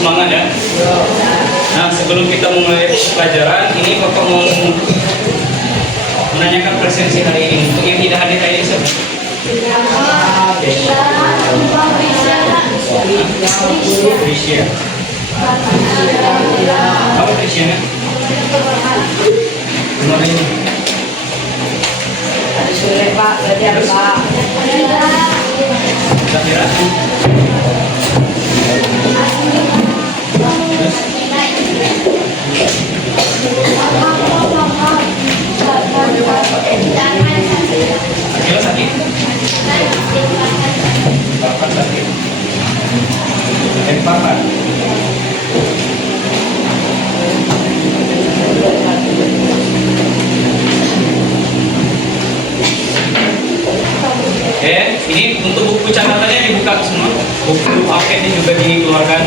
semangat ya. Nah, sebelum kita mulai pelajaran, ini Bapak mau menanyakan presensi hari ini. Untuk yang tidak hadir hari ini siapa? Krisya. Kamu Krisya kan? Gimana ini? Sore Pak, belajar Pak. Zahira? Akila sakit? Bapak sakit? Bapak? Ini untuk buku catatannya dibuka semua. Buku paketnya juga dikeluarkan.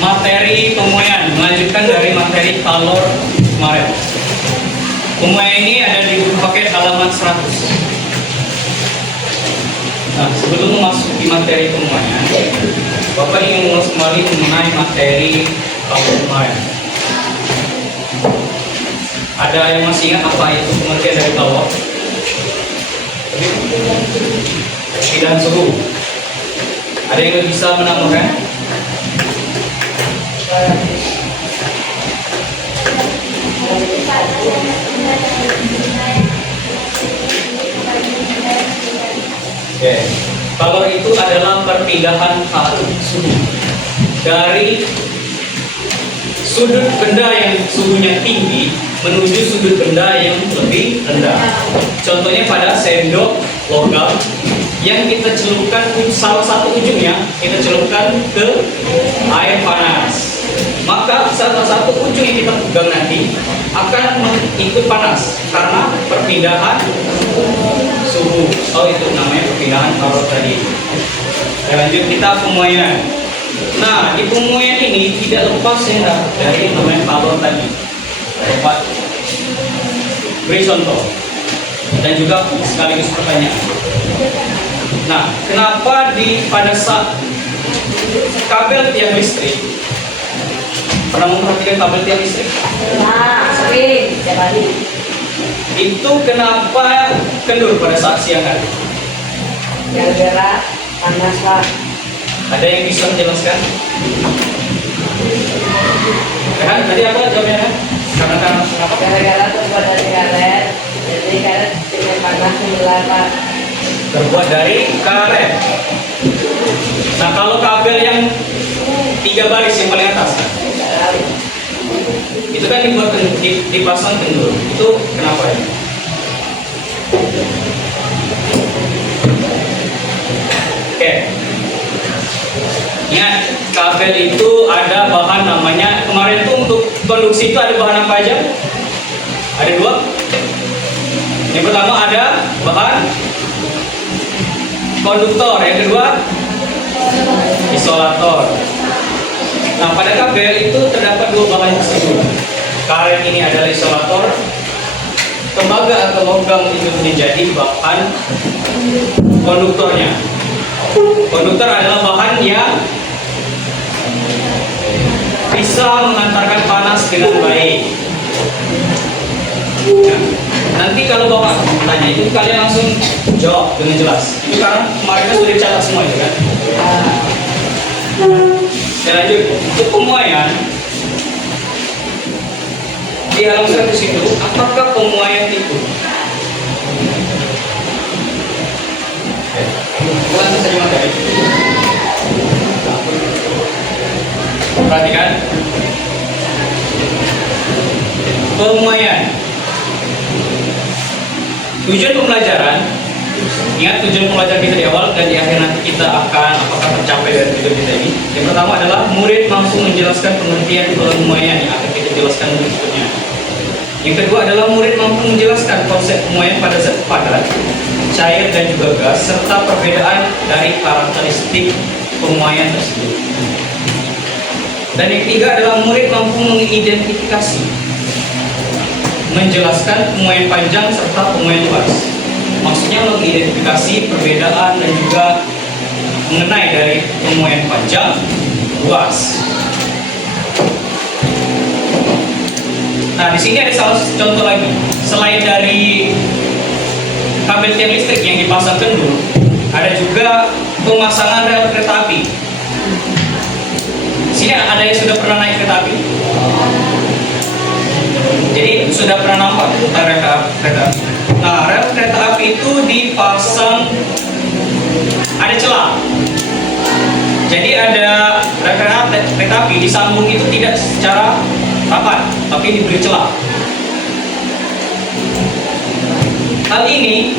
Materi pemuaian, melanjutkan dari materi kalor kemarin. Pemuaian ini ada di buku paket halaman 100. Nah, sebelum masuk di materi pemuaian, Bapak ingin mengulas kembali mengenai materi kalor kemarin. Ada yang masih ingat apa itu pengertian dari kalor? Perbedaan suhu. Ada yang bisa menambahkan? Oke. Kalor itu adalah perpindahan suhu dari sudut benda yang suhunya tinggi menuju sudut benda yang lebih rendah. Contohnya pada sendok logam yang kita celupkan salah satu ujungnya kita celupkan ke air panas, maka salah satu ujung yang kita pegang nanti akan ikut panas karena perpindahan suhu. Oh, itu namanya perpindahan kalor tadi. Lanjut kita pemuaian. Nah, di pemuaian ini tidak lepas ya dari namanya kalor tadi. Dapat beri contoh dan juga sekaligus pertanyaan. Nah, kenapa pada saat kabel tiang listrik, pernah memperhatikan kabel tiang listrik? Nah, sering tiap hari. Itu kenapa kendur pada saat siang hari? Gara-gara panas Pak. Ada yang bisa menjelaskan? Kan tadi apa jawabnya? Karena kenapa? Gara-gara terbuat dari karet, jadi karet dengan panas menyala Pak. Terbuat dari karet. Nah, kalau kabel yang 3 baris yang paling atas, itu kan dibuat dipasang kendur. Itu kenapa ya? Oke. Ingat, kabel itu ada bahan namanya, kemarin itu untuk konduksi itu ada bahan apa aja? Ada 2. Yang pertama ada bahan konduktor, yang kedua isolator. Nah, pada kabel itu terdapat 2 bahan tersebut. Karet ini adalah isolator, tembaga atau logam itu menjadi bahan konduktornya. Konduktor adalah bahan yang bisa mengantarkan panas dengan baik. Nah, nanti kalau Bapak tanya itu kalian langsung jawab dengan jelas. Itu karena kemarin sudah dicatat semua itu kan. Dan lanjut untuk pemuaian di halaman 100 itu, apakah pemuaian itu? Langsung saja materi. Perhatikan pemuaian. Tujuan pembelajaran, ingat tujuan pembelajaran kita di awal dan di akhir nanti kita akan apakah tercapai dari tujuan kita ini. Yang pertama adalah murid mampu menjelaskan pengertian pemuaian yang akan kita jelaskan berikutnya. Yang kedua adalah murid mampu menjelaskan konsep pemuaian pada zat padat, cair dan juga gas serta perbedaan dari karakteristik pemuaian tersebut. Dan yang ketiga adalah murid mampu mengidentifikasi, menjelaskan pemuaian panjang serta pemuaian luas. Maksudnya mengidentifikasi mengidentifikasi perbedaan dan juga mengenai dari pemuaian panjang, luas. Nah, di sini ada salah satu contoh lagi. Selain dari kabel tiang listrik yang dipasang kendur, ada juga pemasangan rel kereta api. Di sini ada yang sudah pernah naik kereta api? Jadi sudah pernah nampak rel kereta api. Nah, rel kereta api itu dipasang, ada celah. Jadi ada rel kereta api disambung itu tidak secara rapat, tapi diberi celah. Hal ini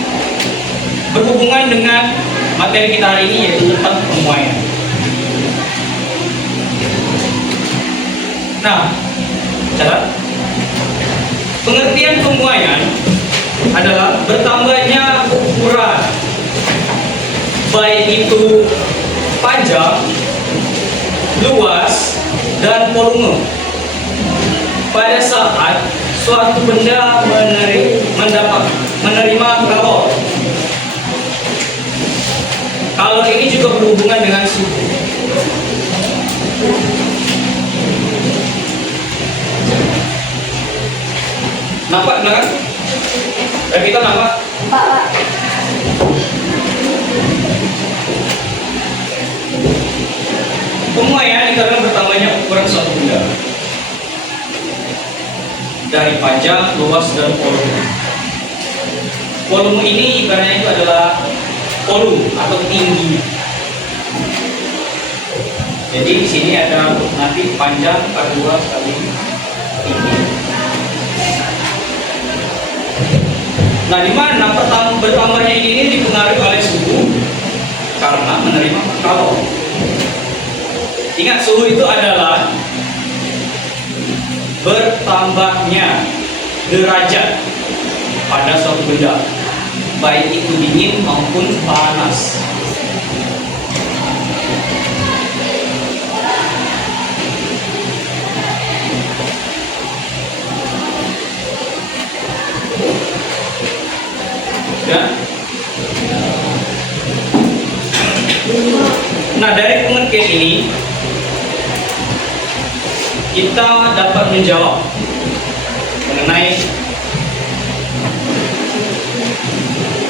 berhubungan dengan materi kita hari ini, yaitu tentang pemuaian. Nah, catat. Pengertian pemuaian adalah bertambahnya ukuran, baik itu panjang, luas, dan volume pada saat suatu benda menerima kalor. Kalor ini juga berhubungan dengan suhu. Nampak kan? Kita nampak? Pak. Pemuaian karena bertambahnya ukuran suatu benda dari panjang, luas, dan volume. Volume ini ibaratnya itu adalah volume atau tinggi. Jadi di sini ada nanti panjang kali luas kali tinggi. Nah, di mana bertambahnya ini dipengaruhi oleh suhu karena menerima kalor. Ingat, suhu itu adalah bertambahnya derajat pada suatu benda, baik itu dingin maupun panas. Ya. Nah, dari pengertian ini kita dapat menjawab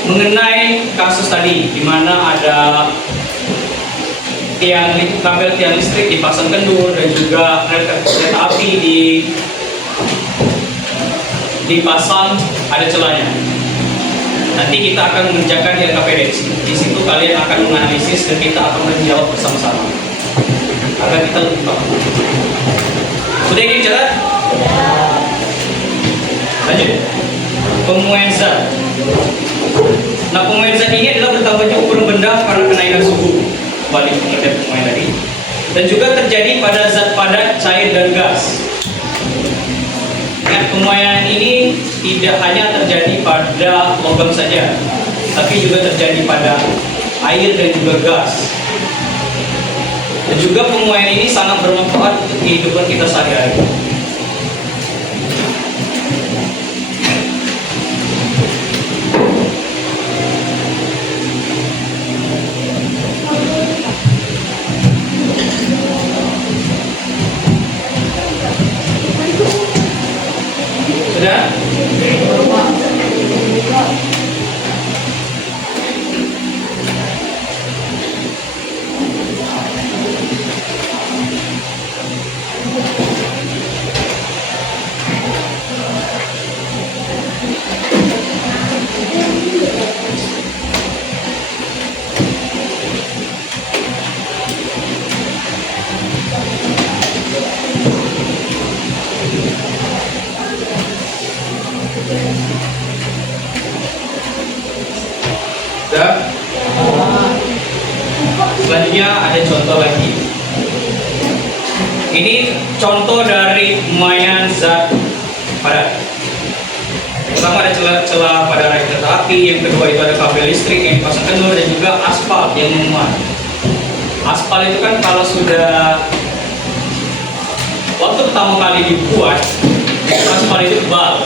mengenai kasus tadi, di mana ada kabel tiang listrik dipasang kendur dan juga kereta api dipasang ada celahnya. Nanti kita akan mengerjakan di LKPD. Di situ kalian akan menganalisis dan kita akan menjawab bersama-sama agar kita lebih paham. Sudah ini catat? Lanjut. Pemuaian zat. Nah, pemuaian zat ini adalah bertambahnya ukuran benda karena kenaikan suhu. Balik pengertian pemuaian tadi. Dan juga terjadi pada zat padat, cair, dan gas. Pemuaian ini tidak hanya terjadi pada logam saja, tapi juga terjadi pada air dan juga gas. Dan juga pemuaian ini sangat bermanfaat untuk kehidupan kita sehari-hari. Sudah? Sudah? Selanjutnya ada contoh lagi. Ini contoh dari pemuaian zat padat. Pertama ada celah pada rel kereta api, yang kedua itu ada kabel listrik yang dipasang kendur, dan juga aspal yang memuat. Aspal itu kan kalau sudah waktu pertama kali dibuat, aspal itu tebal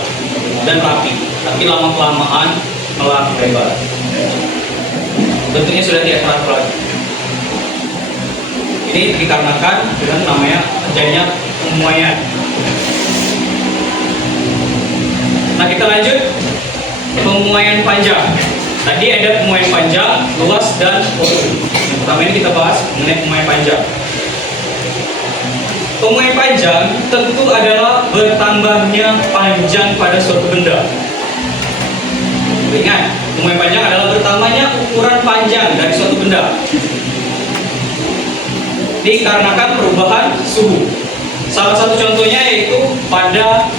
dan rapi, tapi lama kelamaan telah lebar. bentuknya sudah tidak teratur lagi. Ini dikarenakan dengan namanya terjadinya pemuaian. Nah, kita lanjut pemuaian panjang. Tadi ada pemuaian panjang, luas, dan volume. Yang pertama ini kita bahas mengenai pemuaian panjang. Pemuaian panjang tentu adalah bertambahnya panjang pada suatu benda. Ingat, pemuaian panjang adalah bertambahnya ukuran panjang dari suatu benda. Dikarenakan perubahan suhu. Salah satu contohnya yaitu pada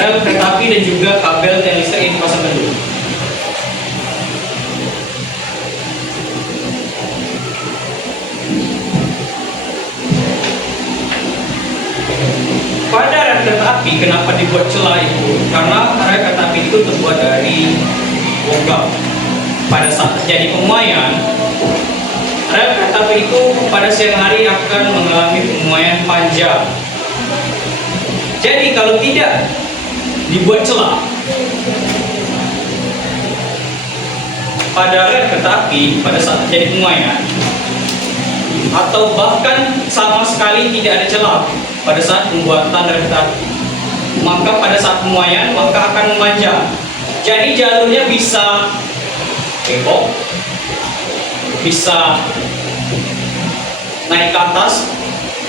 rel kereta api dan juga kabel tiang listrik yang dipasangkan dulu. Pada rel kereta api, kenapa dibuat celah itu? Karena rel kereta api itu terbuat dari logam. Pada saat terjadi pemuaian, rel kereta api itu pada siang hari akan mengalami pemuaian panjang. Jadi kalau tidak dibuat celah pada rel kereta api pada saat terjadi pemuaian, atau bahkan sama sekali tidak ada celah pada saat pembuatan rel kereta api, maka pada saat pemuaian maka akan memanjang. Jadi jalurnya bisa belok, bisa naik ke atas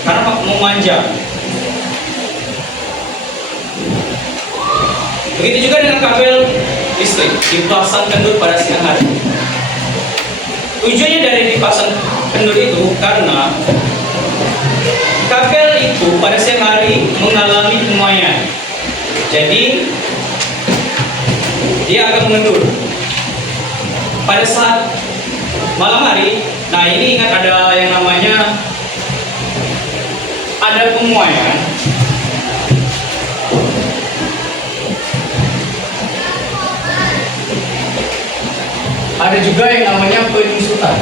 karena memanjang. Begitu juga dengan kabel listrik dipasang kendur pada siang hari. Tujuannya dari dipasang kendur itu karena kabel itu pada siang hari mengalami pemuaian. Jadi dia akan mengendur. Pada saat malam hari, nah ini ingat ada yang namanya ada pemuaian. Ada juga yang namanya penyusutan.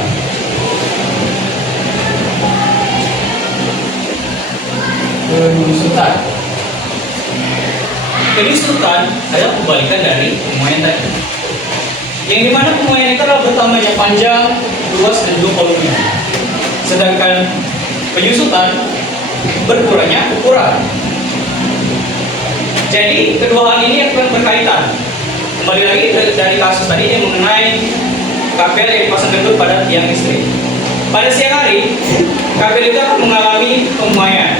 Penyusutan adalah kebalikan dari pemuaian tadi. Yang dimana pemuaian itu adalah bertambahnya panjang, luas, dan juga volume. Sedangkan penyusutan berkurangnya ukuran. Jadi kedua hal ini akan berkaitan. Kembali lagi dari kasus tadi yang mengenai kabel yang dipasang kendur pada tiang listrik. Pada siang hari, kabel itu akan mengalami pemuaian,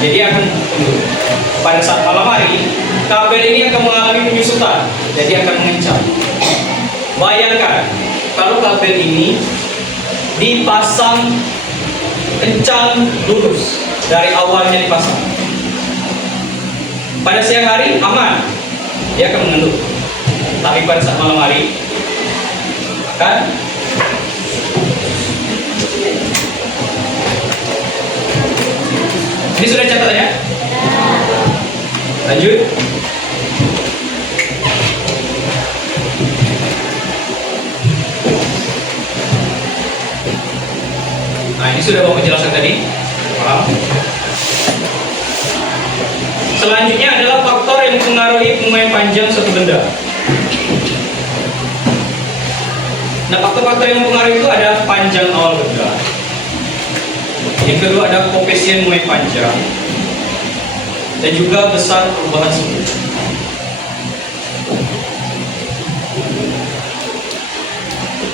jadi akan kendur. Pada saat malam hari, kabel ini akan mengalami penyusutan, jadi akan mengencang. Bayangkan kalau kabel ini dipasang kencang lurus dari awalnya dipasang. Pada siang hari aman, dia akan mengendur. Tapi pada saat malam hari kan ini sudah catatannya. Lanjut. Nah, ini sudah Bapak jelaskan tadi. Paham? Selanjutnya adalah faktor yang mempengaruhi pemuaian panjang suatu benda. Nah, faktor-faktor yang mempengaruhi itu ada panjang awal benda. Yang kedua ada koefisien pemuaian panjang. Dan juga besar perubahan suhu.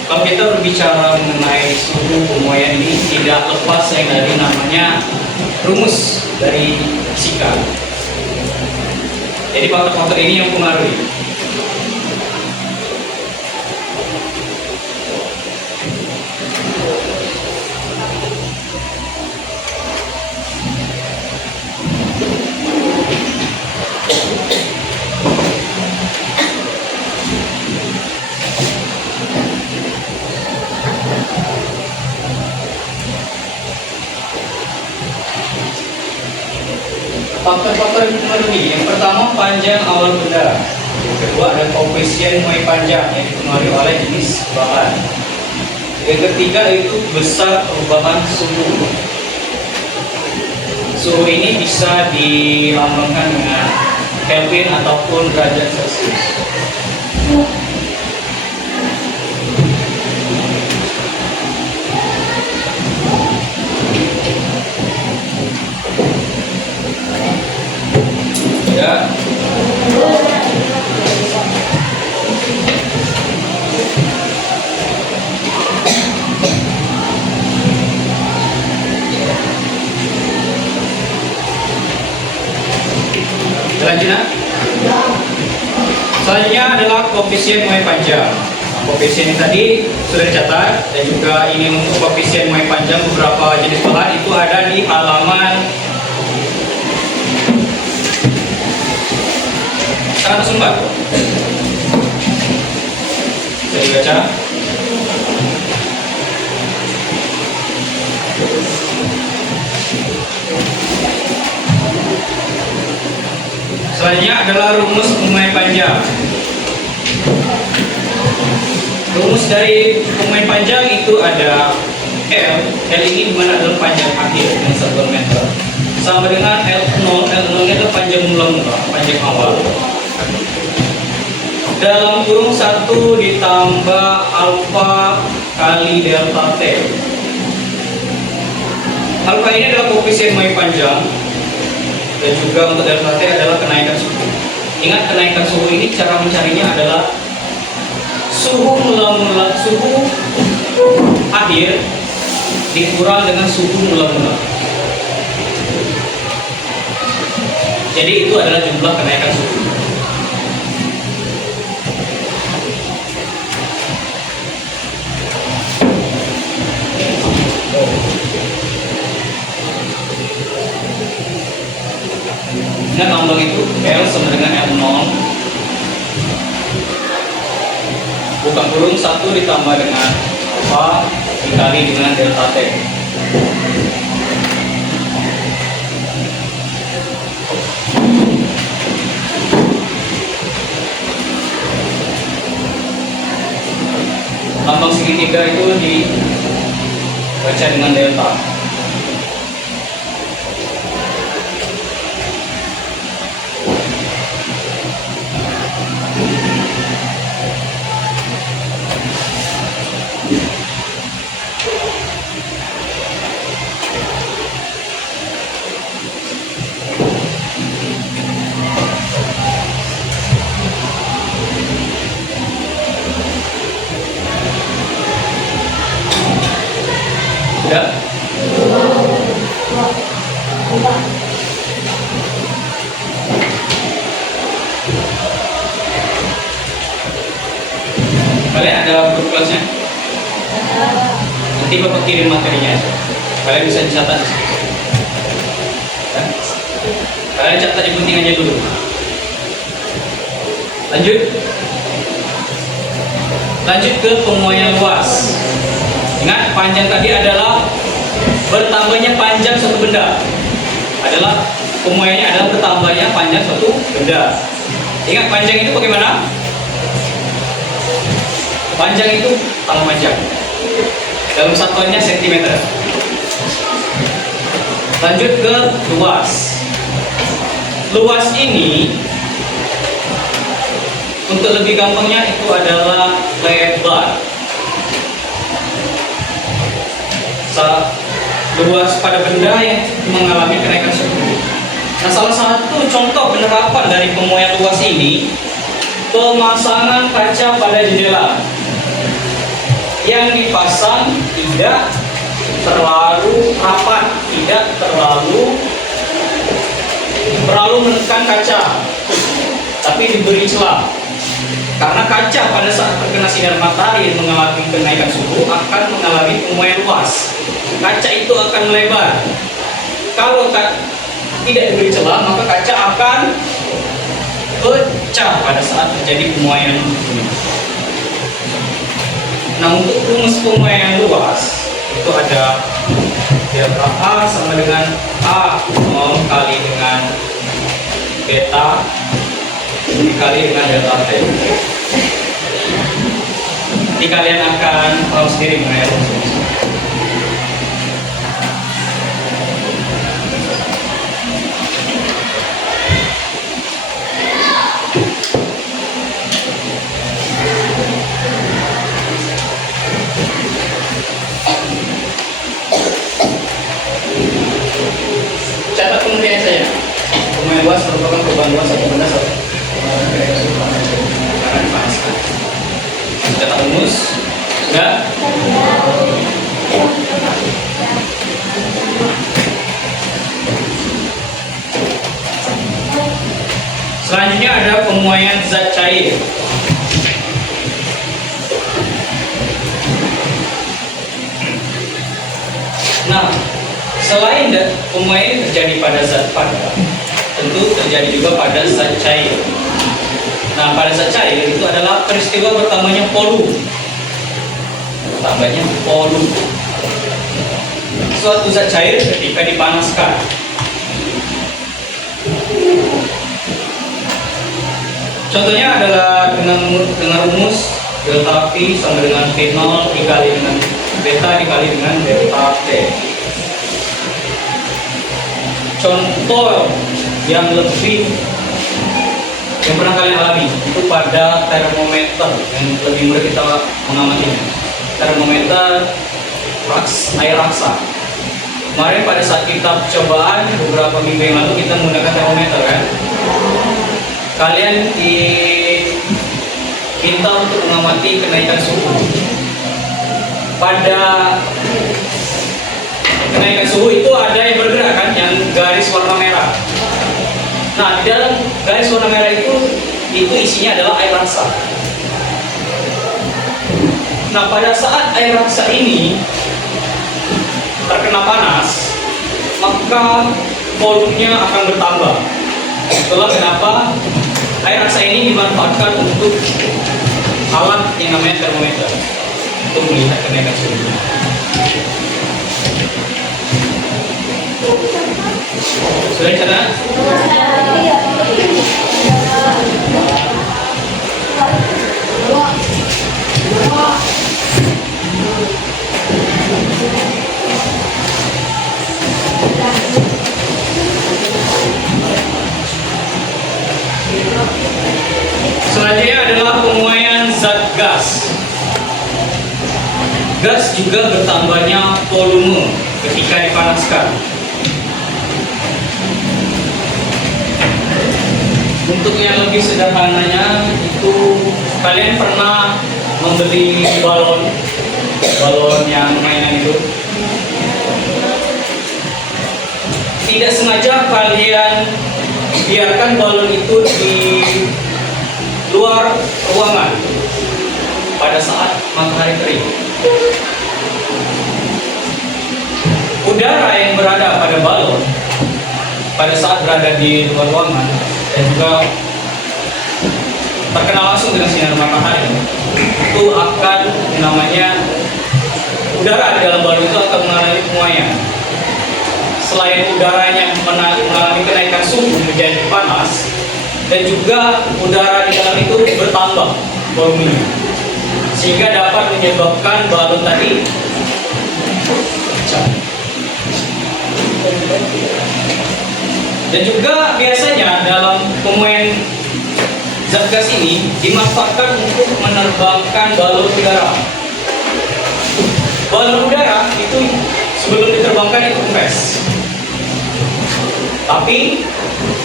Kalau kita berbicara mengenai suhu pemuaian ini tidak lepas yang dari namanya rumus dari fisika. Jadi faktor-faktor ini yang mempengaruhi. Faktor-faktor yang mempengaruhi. Yang pertama panjang awal benda. Yang kedua ada koefisien pemuaian panjang yang dipengaruhi oleh jenis bahan. Yang ketiga itu besar perubahan suhu. Suhu ini bisa dilambangkan dengan Kelvin ataupun derajat Celcius. adalah koefisien muai panjang. Nah, koefisien ini tadi sudah dicatat, dan juga ini untuk koefisien muai panjang beberapa jenis bahan itu ada di halaman 104. Bisa dibaca. Selanjutnya adalah rumus pemain panjang. Rumus dari pemain panjang itu ada L. L ini dimana adalah panjang akhir dengan 1 meter. Sama dengan L0. L0 itu panjang mula-mula, panjang awal. Dalam kurung 1 ditambah alfa kali delta T. Alfa ini adalah koefisien pemain panjang. Dan juga untuk delta T adalah kenaikan suhu. Ingat, kenaikan suhu ini cara mencarinya adalah suhu akhir dikurang dengan suhu mula-mula. Jadi itu adalah jumlah kenaikan suhu. Ingat, lambang itu L sama dengan L0 buka kurung 1 ditambah dengan alfa dikali dengan delta T. Lambang segitiga itu dibaca dengan delta. Sudah? Kalian ada grup kelasnya? Nanti Bapak kirim materinya. Kalian bisa dicatat. Kalian catat di pentingannya dulu. Lanjut ke pemuaian luas. Ingat, panjang tadi adalah bertambahnya panjang suatu benda. Adalah pemuaiannya adalah bertambahnya panjang suatu benda. Ingat, panjang itu bagaimana? Panjang itu tambah panjang. Dalam satuannya sentimeter. Lanjut ke luas. Luas ini untuk lebih gampangnya itu adalah lebar. Luas pada benda yang mengalami kenaikan suhu. Nah, salah satu contoh penerapan dari pemuaian luas ini pemasangan kaca pada jendela yang dipasang tidak terlalu rapat, tidak terlalu menekan kaca, tapi diberi celah. Karena kaca pada saat terkena sinar matahari mengalami kenaikan suhu akan mengalami pemuaian luas. Kaca itu akan melebar. Kalau tidak diberi celah, maka kaca akan pecah pada saat terjadi pemuaian ini. Nah, untuk rumus pemuaian luas itu ada delta A sama dengan A0 kali dengan beta dikali dengan delta T. Jadi kalian akan tahu sendiri mengenai rumus ini. Catat pengertian saya. Pemuaian luas merupakan perubahan luas satu benda satu. Catat rumus. Sudah? Selanjutnya ada pemuaian zat cair. Selain pemuaian ini terjadi pada zat padat, tentu terjadi juga pada zat cair. Nah, pada zat cair itu adalah peristiwa bertambahnya volume. Tambahnya volume. Suatu zat cair ketika dipanaskan. Contohnya adalah dengan rumus delta V sama dengan V0 dikali dengan beta dikali dengan delta T. Contoh yang pernah kalian alami itu pada termometer yang lebih mudah kita mengamatinya. Termometer air raksa. Kemarin pada saat kita percobaan beberapa minggu yang lalu kita menggunakan termometer kan. Kalian diminta untuk mengamati kenaikan suhu. Pada kenaikan suhu itu ada yang bergerak kan, yang garis warna merah. Nah, di dalam garis warna merah itu isinya adalah air raksa. Nah, pada saat air raksa ini terkena panas, maka volumenya akan bertambah. Itulah kenapa air raksa ini dimanfaatkan untuk alat yang namanya termometer untuk melihat kenaikan suhu. Sudah dicatat? Selanjutnya adalah pemuaian zat gas. Gas juga bertambahnya volume ketika dipanaskan. Untuk yang lebih sederhananya itu kalian pernah membeli balon yang mainan itu. Tidak sengaja kalian biarkan balon itu di luar ruangan pada saat matahari terik. Udara yang berada pada balon pada saat berada di luar ruangan dan juga terkena langsung dengan sinar matahari itu akan namanya udara di dalam balon itu akan mengalami pemuaian. Selain udaranya mengalami kenaikan suhu menjadi panas, dan juga udara di dalam itu bertambah volumenya, sehingga dapat menyebabkan balon tadi pecah. Dan juga biasanya dalam pemuaian zat gas ini dimanfaatkan untuk menerbangkan balon udara. Balon udara itu sebelum diterbangkan itu kempes. Tapi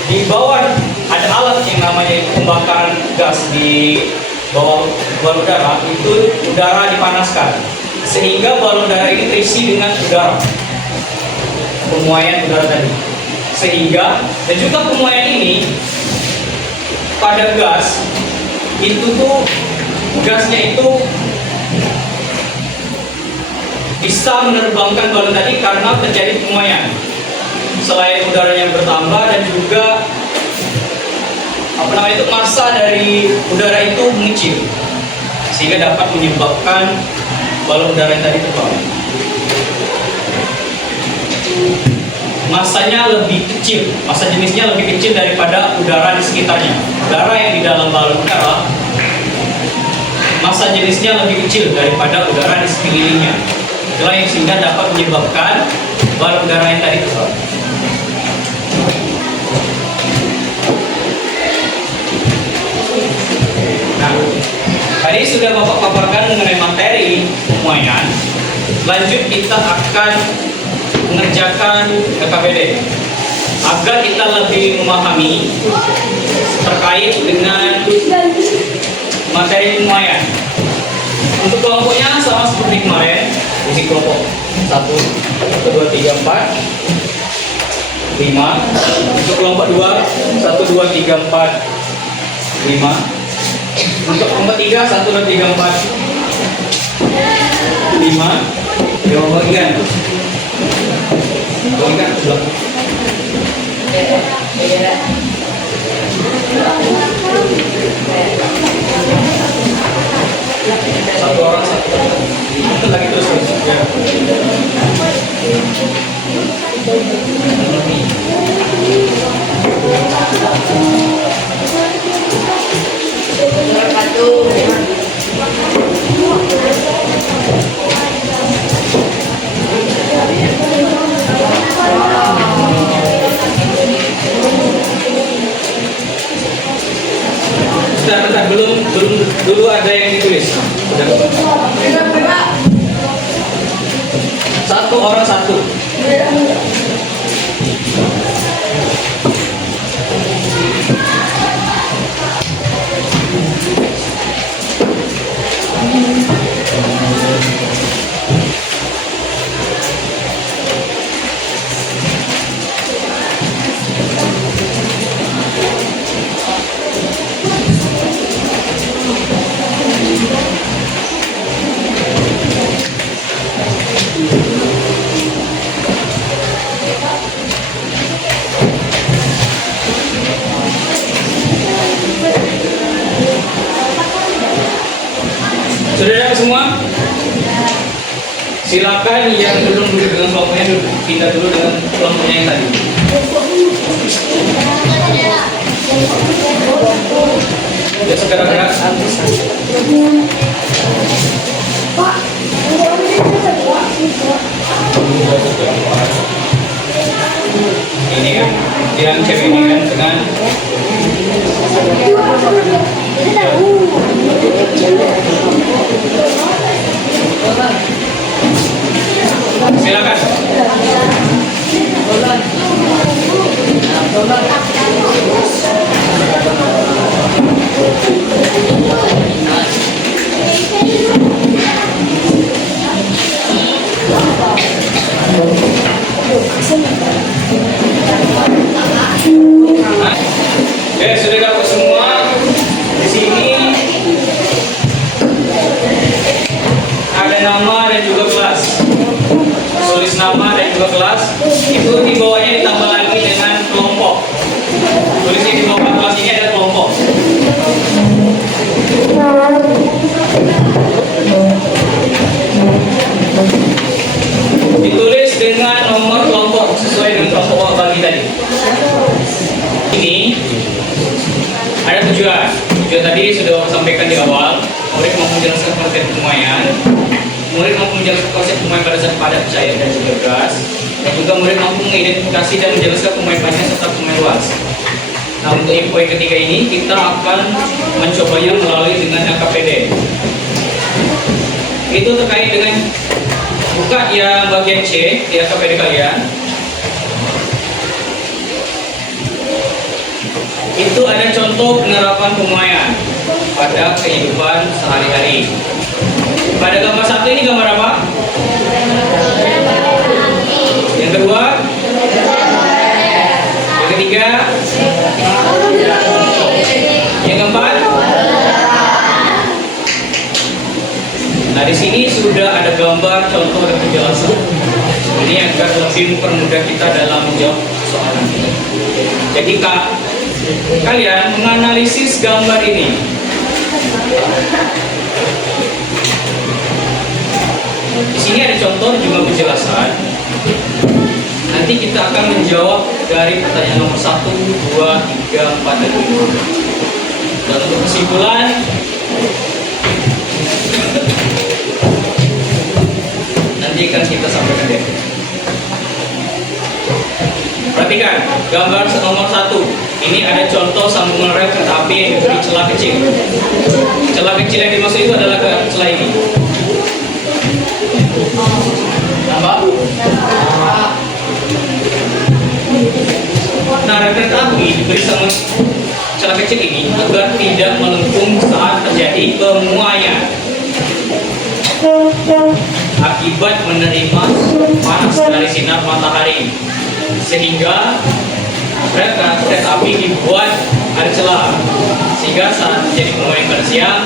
di bawah ada alat yang namanya pembakaran gas di bawah balon udara, itu udara dipanaskan sehingga balon udara ini terisi dengan udara, pemuaian udara tadi, sehingga dan juga pemuaian ini pada gas itu tuh gasnya itu bisa menerbangkan balon tadi karena terjadi pemuaian. Selain udaranya bertambah dan juga massa dari udara itu mengecil sehingga dapat menyebabkan balon udara yang tadi terbang. Massanya lebih kecil, massa jenisnya lebih kecil daripada udara di sekitarnya. Udara yang di dalam balon udara massa jenisnya lebih kecil daripada udara di sekelilingnya. Itulah yang sehingga dapat menyebabkan balon udara yang tadi terbang. Nah, tadi sudah Bapak paparkan mengenai materi pemuaian. Lanjut kita akan mengerjakan KKBD agar kita lebih memahami terkait dengan materi pemuaian. Untuk kelompoknya sama seperti kemarin. Ini kelompok 1, 2, 3, 4, 5. Untuk kelompok 2, 1, 2, 3, 4, 5. Untuk kelompok 3, 1, 2, 3, 4, 5. Kelompok 3. Berikan ke belakang. Satu orang satu. Lagi terus. Ya. Bentar, belum dulu ada yang ditulis. Satu orang satu. Saudara semua, silakan yang belum duduk dengan kelompoknya pindah dulu dengan kelompoknya yang tadi. Ya segera gerak. Ini kan, yang cewek ini kan dengan silakan. Sudah dapat semua di sini. Ada nama dan juga kelas. Tulis nama dan juga kelas. Itu di bawahnya ditambah lagi dengan kelompok. Tulis di bawah kelas ini ada kelompok. Ditulis dengan nomor kelompok sesuai dengan kelompok bagi tadi. Ini ada tujuan. Tujuan tadi sudah saya sampaikan di awal. Murid mampu menjelaskan konsep pemuaian. Murid mampu menjelaskan konsep pemuaian pada zat padat, cair, dan juga gas. Dan juga murid mampu mengidentifikasi dan menjelaskan pemuaian panjang serta pemuaian luas. Nah, untuk poin ketiga ini kita akan mencobanya melalui dengan LKPD. Itu terkait dengan buka yang bagian C di LKPD kalian. Itu ada contoh penerapan pemuaian pada kehidupan sehari-hari. Pada gambar satu ini gambar apa? Yang kedua? Yang ketiga? Yang keempat? Nah, di sini sudah ada gambar, contoh, dan penjelasan. Ini agar lebih mempermudah kita dalam menjawab soalan ini. Jadi kalian menganalisis gambar ini. Di sini ada contoh juga penjelasan. Nanti kita akan menjawab dari pertanyaan nomor 1, 2, 3, 4, dan 5. Dan untuk kesimpulan, nanti akan kita sampaikan deh. Perhatikan gambar nomor 1. Ini ada contoh sambungan rel kereta api yang diberi celah kecil. Celah kecil yang dimaksud itu adalah celah ini. Nampak? Nah, rel kereta api diberi sama celah kecil ini agar tidak melengkung saat terjadi pemuaian akibat menerima panas dari sinar matahari, sehingga kereta api dibuat ada celah, sehingga saat terjadi pemuaian pada siang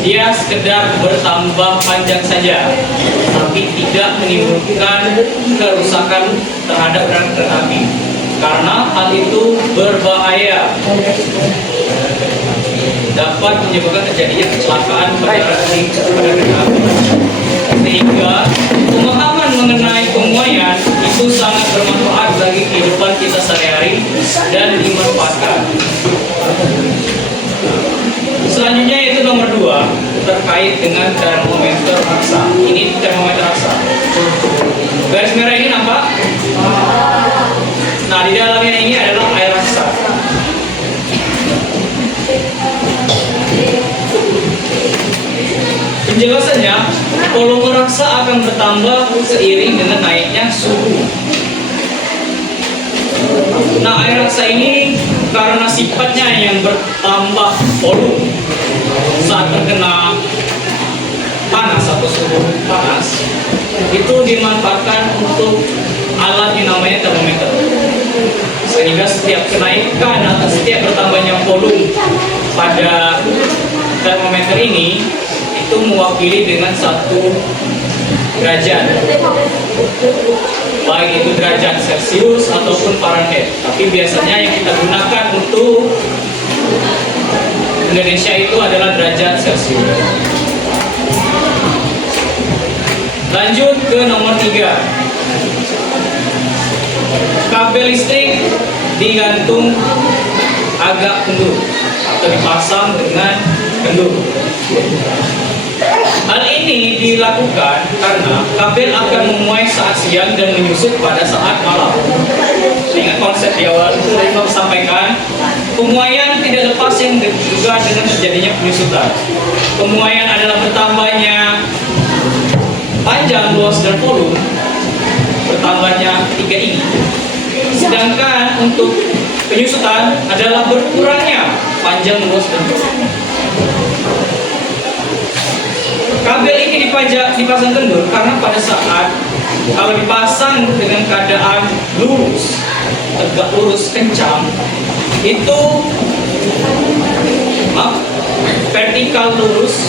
Dia sekedar bertambah panjang saja, tapi tidak menimbulkan kerusakan terhadap rel kereta api. Karena hal itu berbahaya, dapat menyebabkan terjadinya kecelakaan pada kereta api. Sehingga pemahaman mengenai pemuaian itu sangat bermanfaat bagi kehidupan kita sehari-hari dan dimanfaatkan. Selanjutnya yaitu nomor 2 terkait dengan termometer raksa. Ini termometer raksa. Garis merah ini nampak? Nah, di dalamnya ini adalah air raksa. Penjelasannya, volume raksa akan bertambah seiring dengan naiknya suhu. Nah, air raksa ini karena sifatnya yang bertambah volume saat terkena panas atau suhu panas, itu dimanfaatkan untuk alat yang namanya termometer. Sehingga setiap kenaikan atau setiap bertambahnya volume pada termometer ini itu mewakili dengan 1 derajat, baik itu derajat Celcius ataupun Fahrenheit. Tapi biasanya yang kita gunakan untuk Indonesia itu adalah derajat Celcius. Lanjut ke nomor 3. Kabel listrik digantung agak kendur atau dipasang dengan kendur. Hal ini dilakukan karena kabel akan memuai saat siang dan menyusut pada saat malam. Sehingga konsep di awal itu tadi saya sampaikan, pemuaian tidak lepas yang juga dengan terjadinya penyusutan. Pemuaian adalah bertambahnya panjang, luas, dan volume, bertambahnya 3 ini. Sedangkan untuk penyusutan adalah berkurangnya panjang, luas, dan volume. Kabel ini dipasang kendur karena pada saat kalau dipasang dengan keadaan lurus, tegak lurus, kencang, itu vertikal lurus,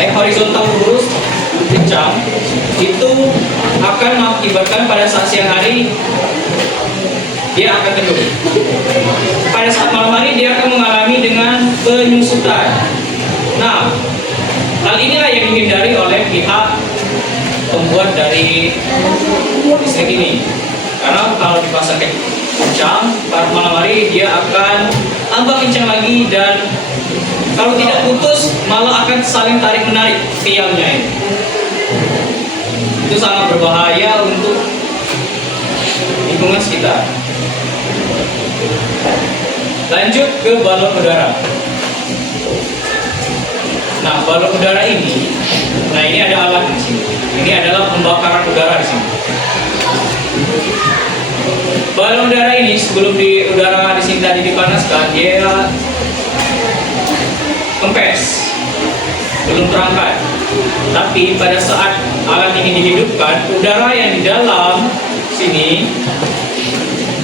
horizontal lurus, kencang, itu akan mengakibatkan pada saat siang hari dia akan kendur. Pada saat malam hari dia akan mengalami dengan penyusutan. Nah, hal inilah yang dihindari oleh pihak pembuat dari listrik ini. Karena kalau dipasang kencang, pada malam hari dia akan tambah kencang lagi, dan kalau tidak putus malah akan saling tarik menarik tiangnya ini. Itu sangat berbahaya untuk lingkungan sekitar. Lanjut ke balon udara. Nah, balon udara ini, ini ada alat di sini. Ini adalah pembakaran udara di sini. Balon udara ini sebelum udara di sini tadi dipanaskan, dia kempes, belum terangkat. Tapi pada saat alat ini dihidupkan, udara yang di dalam sini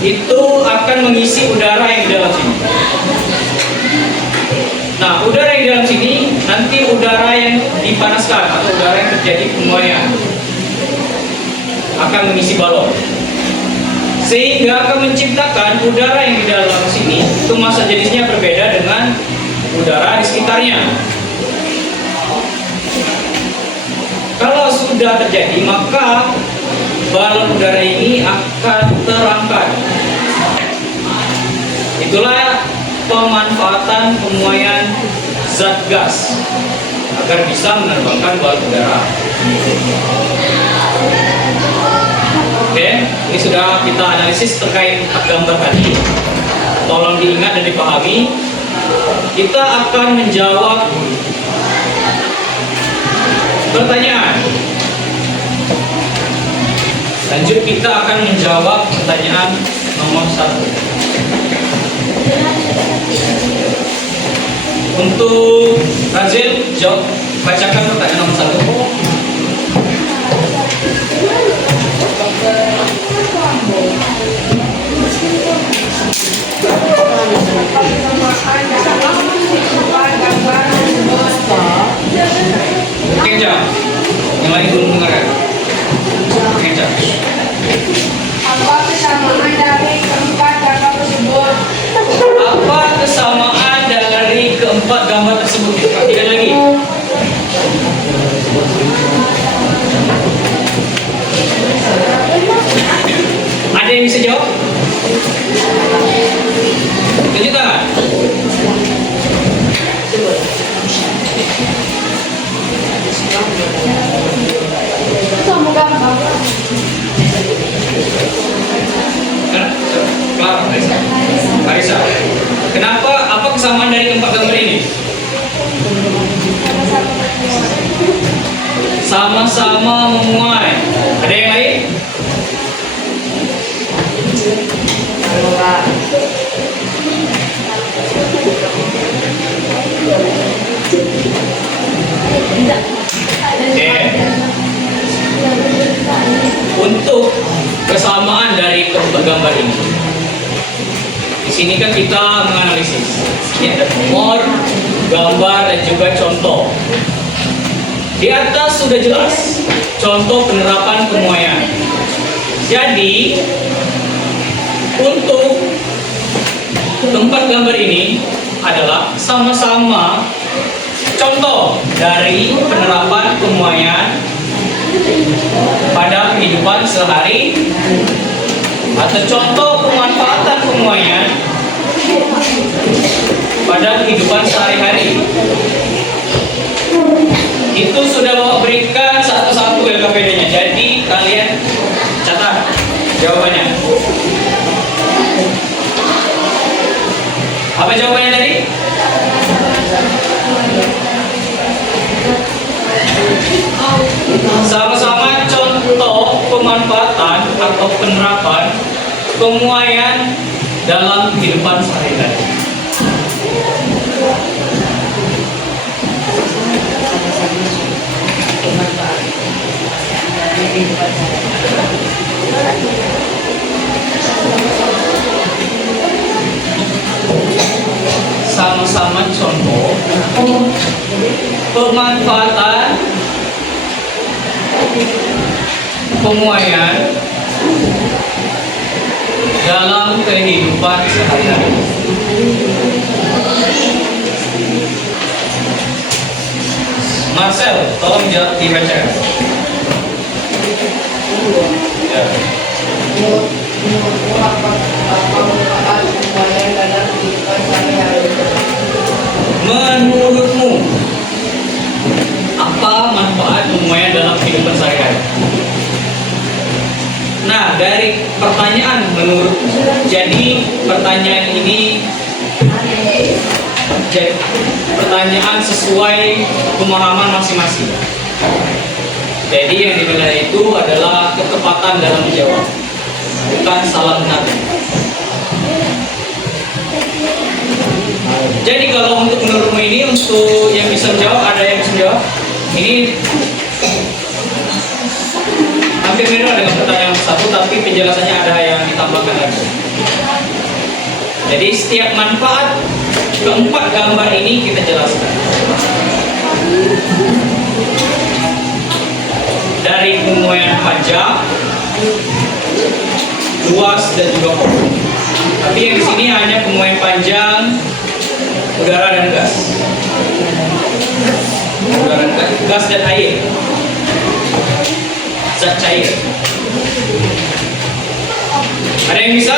itu akan mengisi udara yang di dalam sini. Nah, udara yang di dalam sini nanti udara yang dipanaskan atau udara yang terjadi pemuaian akan mengisi balon, sehingga akan menciptakan udara yang di dalam sini itu massa jenisnya berbeda dengan udara di sekitarnya. Kalau sudah terjadi, maka balon udara ini akan terangkat. Itulah pemanfaatan pemuaian zat gas agar bisa menerbangkan balon udara. Oke, ini sudah kita analisis terkait gambar tadi. Tolong diingat dan dipahami. Kita akan menjawab pertanyaan. Lanjut, kita akan menjawab pertanyaan nomor 1. Untuk Razil, bacakan pertanyaan nomor 1. Yang lain belum dengarkan. Kecap. Apa kesamaan dari keempat gambar tersebut? Apa kesamaan dari keempat gambar tersebut? Perhatikan lagi. Ada yang bisa jawab? Tunjuk tangan. Sama gambar. Clara, Karisa. Kenapa? Apa kesamaan dari keempat gambar ini? Sama-sama memuai. Ada yang lain? Enggak. Oke. Untuk kesamaan dari keempat gambar ini, di sini kan kita menganalisis. Ini ada nomor, gambar, dan juga contoh. Di atas sudah jelas contoh penerapan pemuaian. Jadi untuk keempat gambar ini adalah sama-sama contoh dari penerapan pemuaian pada kehidupan sehari atau contoh pemanfaatan pemuaian pada kehidupan sehari-hari. Itu sudah Bapak berikan satu-satu LKPD-nya. Jadi kalian catat jawabannya. Apa jawabannya tadi? Sama-sama contoh pemanfaatan atau penerapan pemuaian dalam kehidupan sehari-hari. Sama-sama contoh pemanfaatan pemuaian dalam kehidupan sehari-hari. Marcel, tolong dibaca. Ya. Menurutmu, apa manfaat pemuaian dalam kehidupan sehari-hari? Nah, dari pertanyaan menurut, jadi pertanyaan ini jadi pertanyaan sesuai pemahaman masing-masing. Jadi yang dinilai itu adalah ketepatan dalam menjawab, bukan salah benar. Jadi kalau untuk menurutmu ini, untuk yang bisa menjawab, ada yang bisa menjawab? Ini hampir mirip dengan pertanyaan satu, tapi penjelasannya ada yang ditambahkan lagi. Jadi setiap manfaat keempat gambar ini kita jelaskan. Dari pemuaian panjang, luas, dan juga kokoh. Tapi yang di sini hanya pemuaian panjang, udara dan gas. Udara dan gas dan air. Zat cair. Ada yang bisa?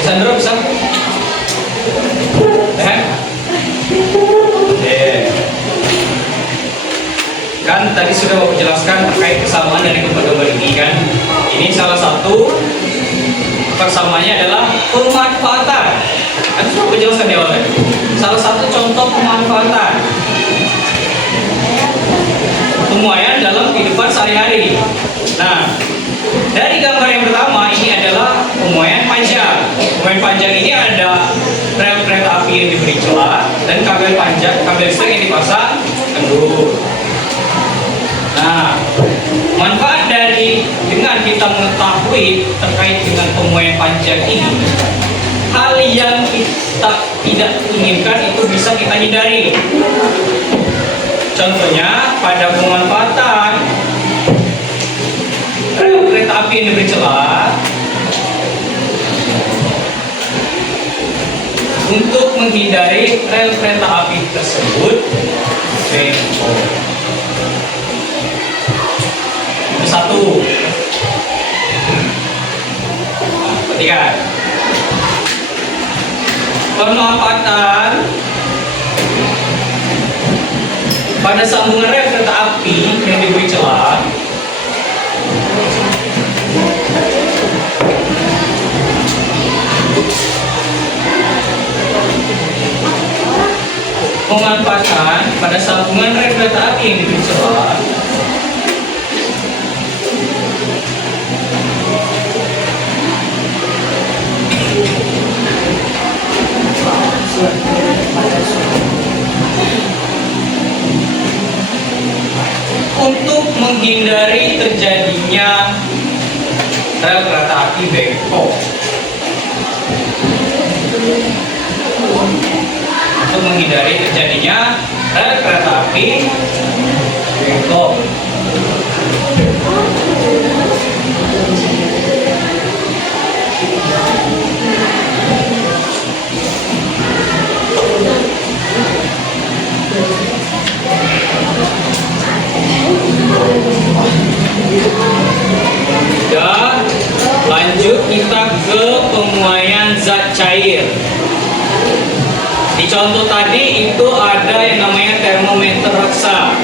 Sandro bisa? Kan tadi sudah Bapak jelaskan terkait kesamaan dari keempat gambar ini kan. Ini salah satu persamaannya adalah pemanfaatan. Kan sudah Bapak jelaskan di awal. Salah satu contoh pemanfaatan pemuaian dalam kehidupan sehari-hari. Nah, dari gambar yang pertama ini adalah pemuaian panjang. Pemuaian panjang ini ada rel kereta api yang diberi celah dan kabel panjang, kabel listrik yang dipasang kendur. Nah, manfaat dari dengan kita mengetahui terkait dengan pemuaian panjang ini, hal yang kita tidak inginkan itu bisa kita hindari. Contohnya pada pemanfaatan rel kereta api yang diberi celah untuk menghindari rel kereta api tersebut bengkok. Itu satu. Perhatikan. Pemanfaatan pada sambungan rel kereta api yang diberi celah pemanfaatan pada sambungan rel kereta api yang diberi celah untuk menghindari terjadinya rel kereta api bengkok. Untuk menghindari terjadinya rel kereta api bengkok. Dan lanjut kita ke pemuaian zat cair. Di contoh tadi itu ada yang namanya termometer raksa.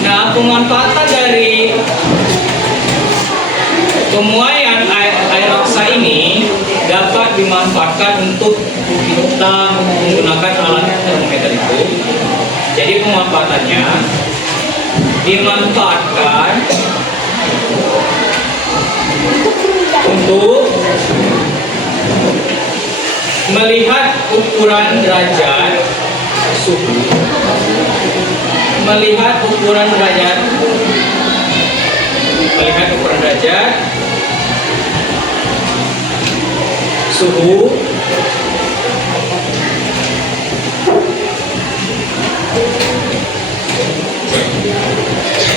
Nah, pemanfaatan dari pemuaian air raksa ini dapat dimanfaatkan untuk kita menggunakan alat termometer itu. Jadi pemanfaatannya dimanfaatkan untuk melihat ukuran derajat suhu, melihat ukuran derajat suhu,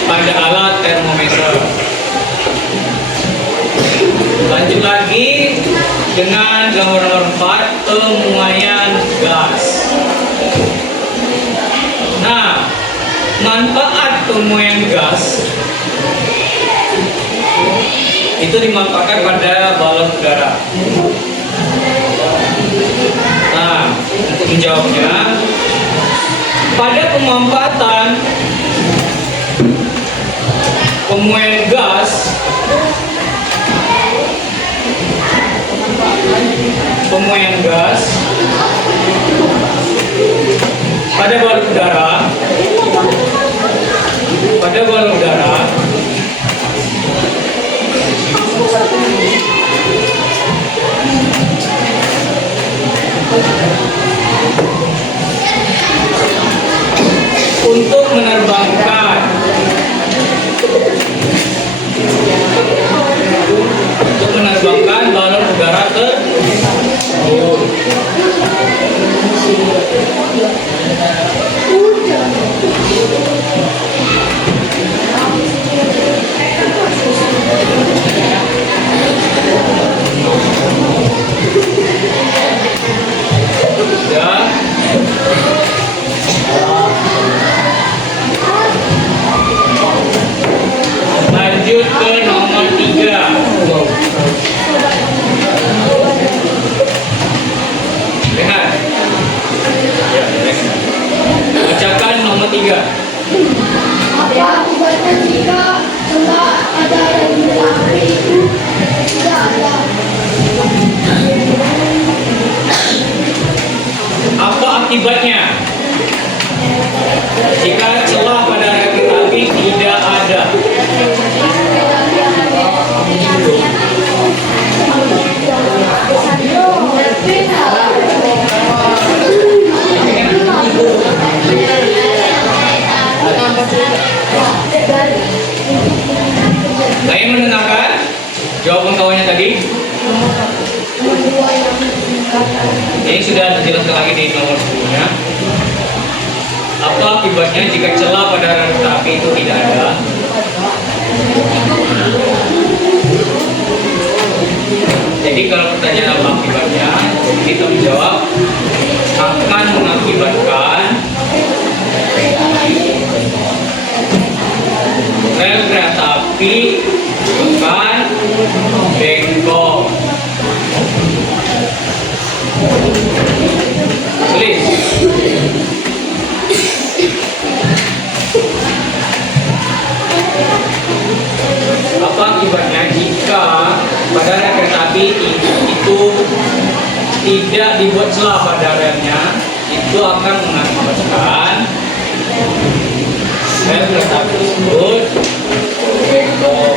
pada alat termometer. Lanjut lagi dengan gambar nomor 4, pemuaian gas. Nah, manfaat pemuaian gas itu dimanfaatkan pada balon udara. Nah, untuk menjawabnya, pada pemanfaatan pemuaian gas, pada balon udara, untuk menerbangkan balon udara tersebut. Ya. Lanjut ke nomor 3. Lihat. Ya, bacakan nomor 3. Apa akibatnya jika setelah ada regulasi itu tidak ada? Apa akibatnya jika celah pada rel kereta api tidak ada? Saya mendengarkan jawaban kawannya tadi. Ini sudah dijelaskan lagi di nomor 10-nya. Apa akibatnya jika celah pada rel kereta api itu tidak ada? Jadi kalau pertanyaan apa akibatnya, kita menjawab akan mengakibatkan rel kereta api akan bengkok. Tulis. Apa akibatnya jika pada rel kereta api itu tidak dibuat celah pada relnya? Itu akan mengakibatkan rel kereta api tersebut bengkok.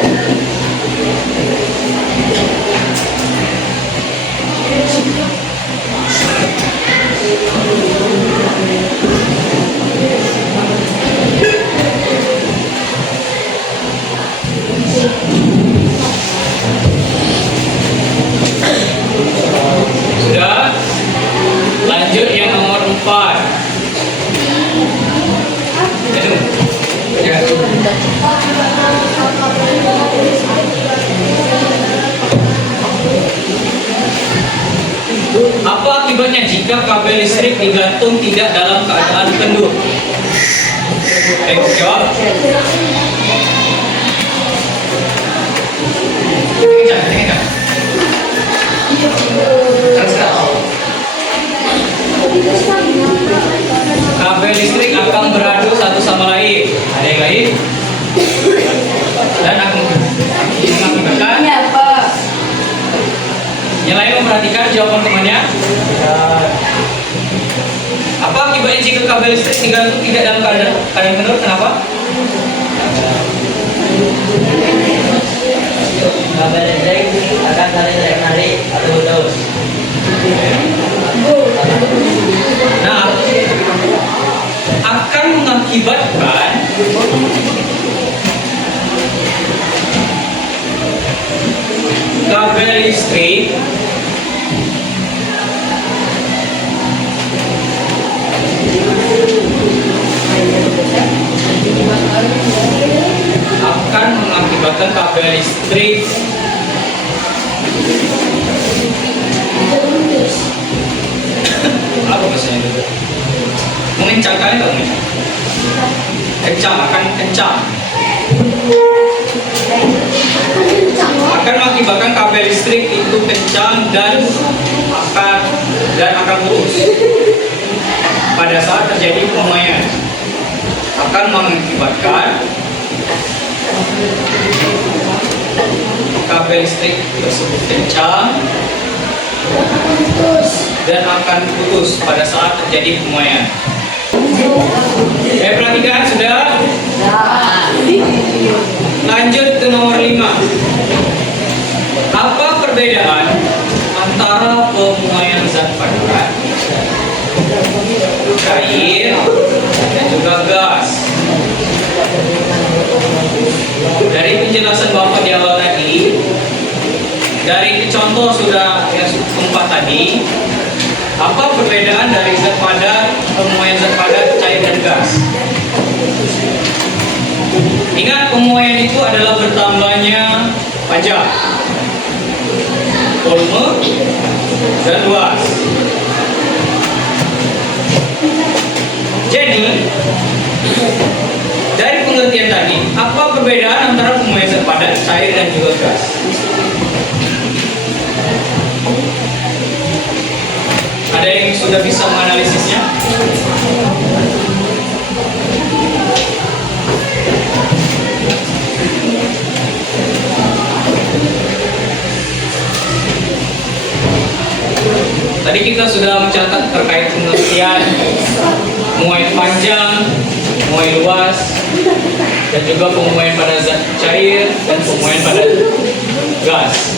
Sudah? Lanjut yang nomor 4. Apa akibatnya jika kabel listrik digantung tidak dalam keadaan kendur? Jawab. Kencang. Kabel listrik akan beradu satu sama lain. Ada yang lain? Dan akan mengakibatkan? Ini apa? Yang lain memperhatikan jawaban temannya. Apa akibatnya jika kabel listrik digantung tidak dalam keadaan kendur? Kenapa? Kabel listrik akan saling tarik-menarik atau putus. Nah, akan mengakibatkan kabel listrik akan mengakibatkan kabel listrik apa bahasanya itu? Mengencangkan atau mengencang? Kencang, akan kencang. Akan mengakibatkan kabel listrik itu kencang dan akan putus pada saat terjadi pemakaian. Akan mengakibatkan kabel listrik tersebut kencang dan akan putus pada saat terjadi pemakaian. Perhatikan sudah. Lanjut ke nomor 5. Apa perbedaan antara pemuaian zat padat, cair, dan juga gas? Dari penjelasan Bapak di awal tadi, dari contoh sudah yang keempat tadi, apa perbedaan dari zat padat, pemuaian zat padat, cair dan gas? Ingat, pemuaian itu adalah bertambahnya panjang, volume, dan luas. Jadi, dari pengertian tadi, apa perbedaan antara pemuaian zat padat, cair dan juga gas? Ada yang sudah bisa menganalisisnya? Tadi kita sudah mencatat terkait pengertian pemuaian panjang, pemuaian luas, dan juga pemuaian pada zat cair dan pemuaian pada gas.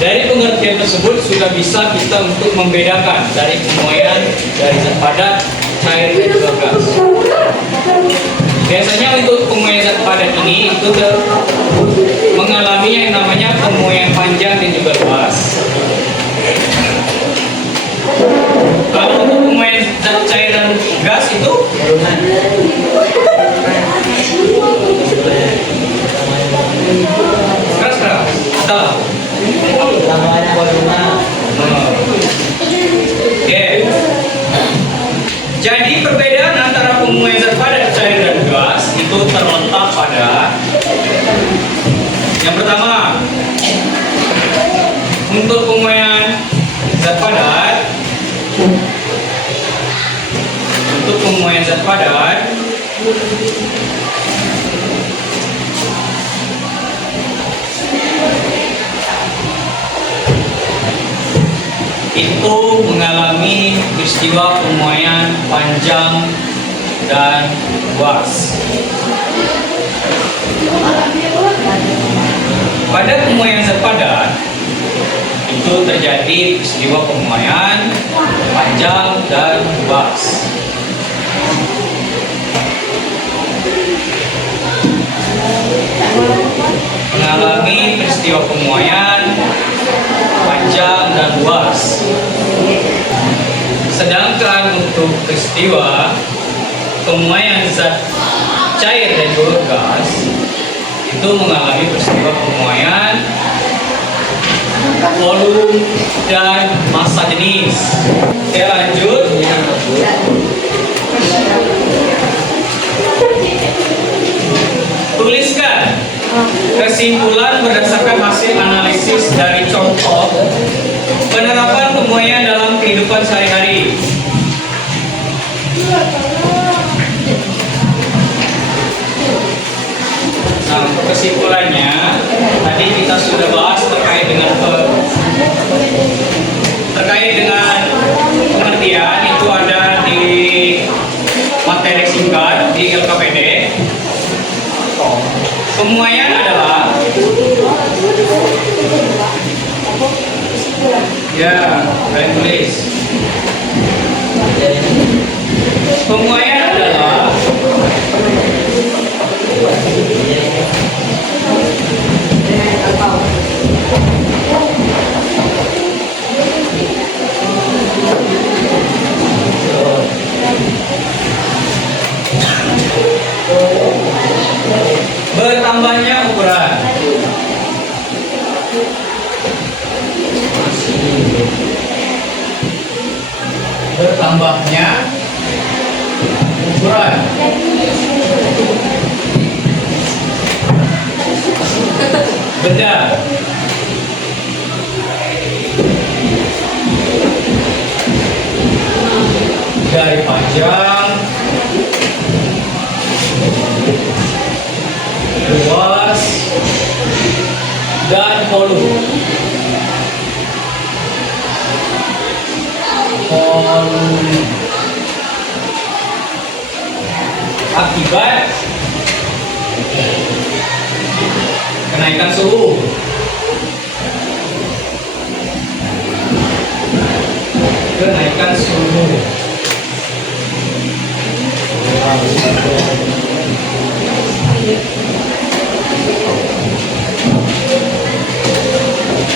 Dari pengertian tersebut sudah bisa kita untuk membedakan dari pemuaian dari zat padat, cair dan juga gas. Biasanya untuk pemuaian zat padat ini itu mengalami yang namanya pemuaian panjang Untuk pemuaian zat padat, itu mengalami peristiwa pemuaian panjang dan luas. Pada pemuaian zat padat itu terjadi peristiwa pemuaian panjang dan luas. Mengalami peristiwa pemuaian panjang dan luas. Sedangkan untuk peristiwa pemuaian zat cair dan juga gas itu mengalami peristiwa pemuaian volume dan massa jenis. Oke, lanjut. Tuliskan kesimpulan berdasarkan hasil analisis dari contoh penerapan pemuaian dalam kehidupan sehari-hari. Nah, untuk kesimpulannya tadi kita sudah bahas terkait dengan pengertian, itu ada di materi singkat di LKPD. Pemuaian adalah kalian tulis. Pemuaian adalah bertambahnya ukuran. Bertambahnya ukuran. Benda. Dari panjang, luas, dan volume. Akibat kenaikan suhu. Kenaikan suhu.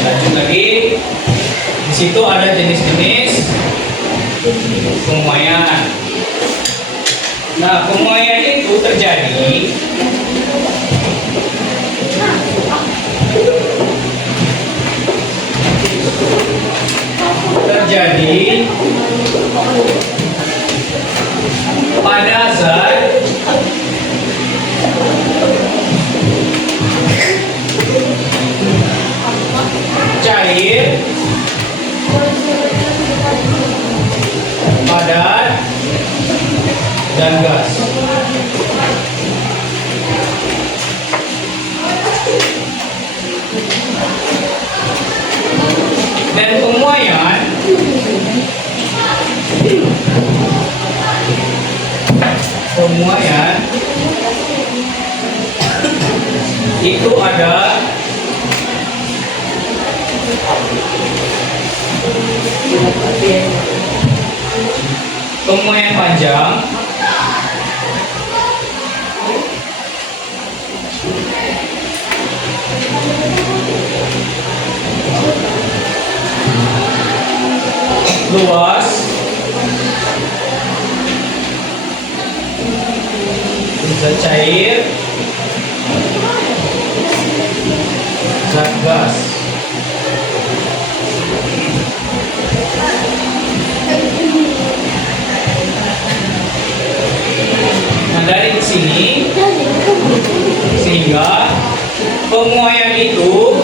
Lanjut lagi. Di situ ada jenis-jenis pemuaian. Nah, pemuaian itu terjadi pada zat cair, padat, dan gas. Dan pemuaian itu ada pemuaian panjang, luas, zat cair, zat gas. Nah, dari sini sehingga pemuaian itu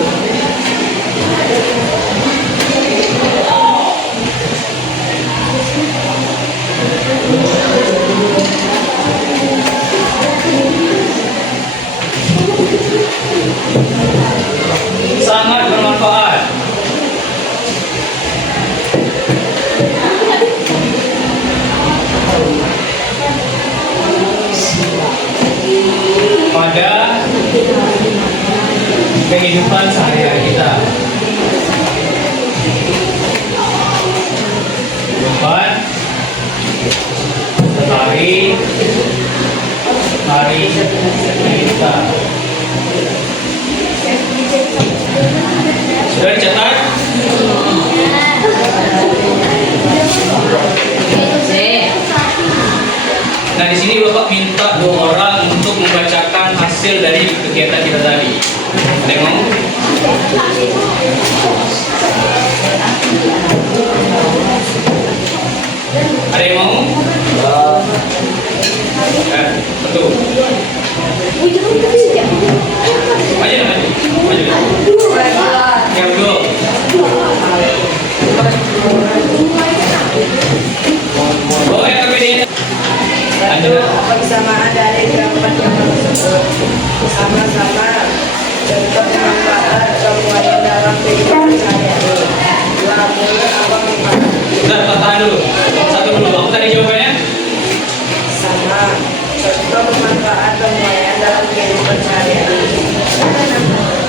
mari kita. Sudah dicetak? Nah, di sini Bapak minta 2 orang untuk membacakan hasil dari kegiatan kita tadi. Ada yang mau? Ada yang mau? Betul. Maju, maju. Yang betul. Oh, yang KPD. Lanjut. Persamaan dari gambar tersebut sama-sama bentuk manfaat semuanya dalam kehidupan sehari-hari. Namun apa manfaat? Bentar, tahan dulu. Satu dulu. Aku tadi jawabannya? Sama contoh manfaat semuanya dalam kehidupan sehari-hari.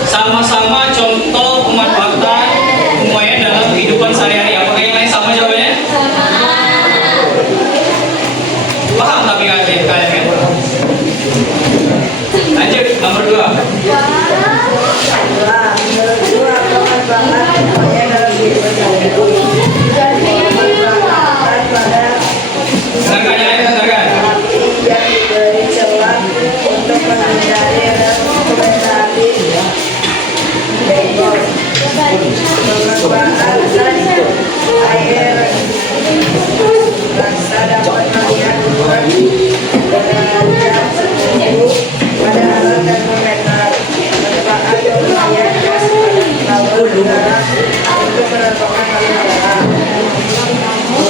Sama-sama contoh pemanfaatan pemuaian dalam kehidupan sehari-hari. Apakah yang lain sama jawabannya? Paham tapi kalian kan? Lanjut, nomor 2. Menurutku apa manfaat semuanya dalam kehidupan sehari-hari? Manfaat pada Dengarkan ya, dengarkan. yang diberi celah untuk menghindari komentari benggol, memanfaatkan air rasa dapat melihat hubungan derajat suhu pada alat termometer, manfaat pemakaian gas pada laut udara untuk menentukan udara.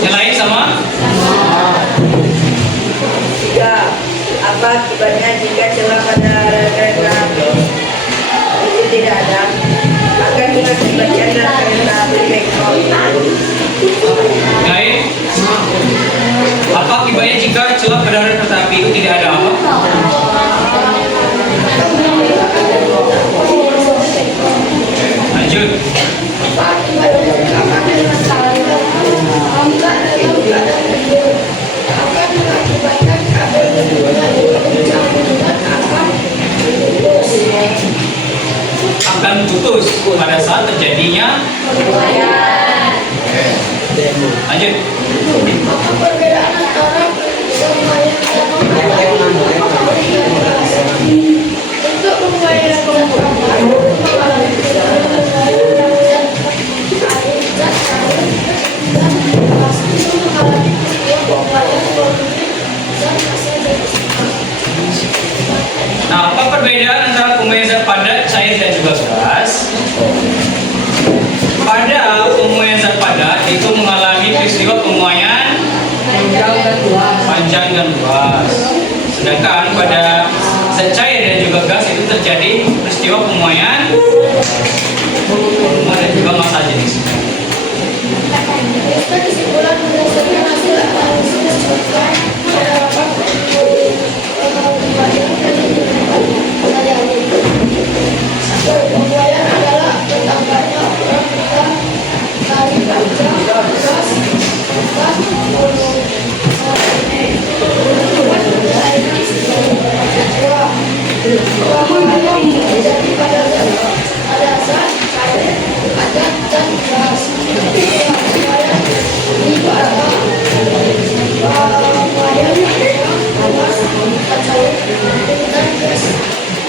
Yang lain sama? 3. Apa akibatnya jika celah pada kereta api itu tidak ada? Maka kita sebagian dari kereta api bengkok. Yang lain? Apa akibatnya jika celah pada kereta api itu tidak ada apa? Lanjut. Akan putus pada saat terjadinya. Lanjut. Perbedaan antara pemuaian dan untuk pemuaian Nah, apa perbedaan antara pemuaian zat padat, cair dan juga gas? Pada pemuaian zat padat itu mengalami peristiwa pemuaian panjang dan luas. Sedangkan pada zat cair dan juga gas itu terjadi peristiwa pemuaian dan juga massa jenis. kesimpulan berdasarkan hasil analisis contoh penerapan pemuaian adalah bertambahnya orang kita dari panjang gas terjadi pada zat cair, padat dan gas. Ini pada pemuaian gas, cair dan gas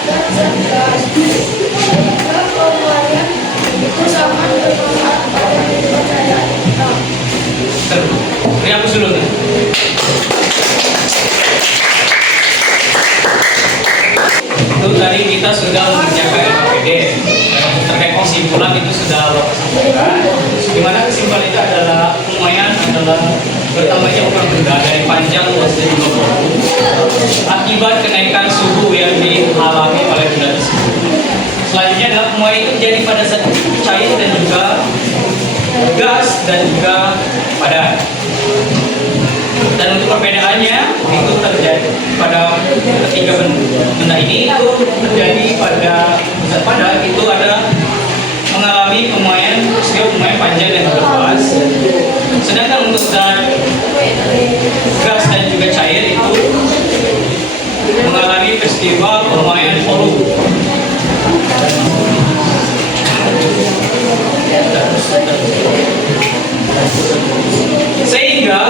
dan zat gas. Jika pemuaian itu sama bermanfaat pada kepercayaan kita. Dihapus dulu nih. Itu tadi kita sudah mengerjakan LKPD. Terkait kesimpulan itu sudah Bapak sampaikan. Dimana kesimpulan itu adalah pemuaian adalah bertambahnya ukuran benda dari panjang, luas dan juga volume akibat kenaikan suhu yang dialami oleh benda tersebut. Selanjutnya adalah pemuaian itu terjadi pada zat cair dan juga gas dan juga padat. Dan untuk perbedaannya itu terjadi pada ketiga benda ini itu terjadi pada zat padat itu ada mengalami pemuaian panjang dan luas. Sedangkan untuk zat gas dan juga cair itu mengalami festival pemain polu. Sehingga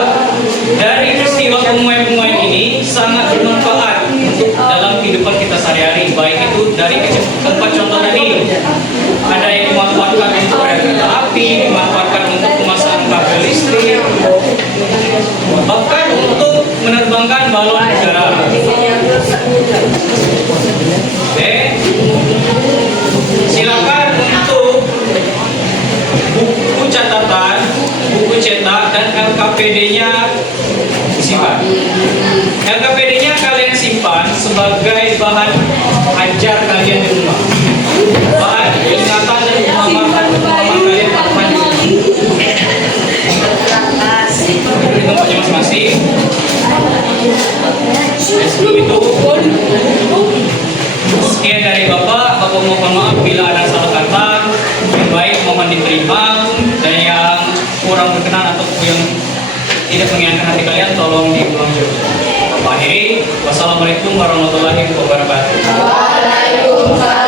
dari peristiwa pemain-pemain ini sangat bermanfaat untuk dalam kehidupan kita sehari-hari, baik itu dari tempat contoh tadi, ada yang dimanfaatkan untuk kereta api, dimanfaatkan untuk pemasangan kabel listrik, bahkan untuk menerbangkan balon udara. Oke, silakan untuk buku catatan, buku cetak, dan LKPD-nya disimpan. LKPD-nya kalian simpan sebagai bahan ajar kalian di rumah, bahan ingatan dan pemahaman kalian kapan di tempatnya masing-masing. Dan sebelum itu, sekian dari Bapak mohon maaf bila ada salah kata, yang baik mohon diterima, dan yang kurang berkenan atau yang tidak menyenangkan hati kalian tolong diulang juga. Bapak akhiri, wassalamualaikum warahmatullahi wabarakatuh. Waalaikumsalam.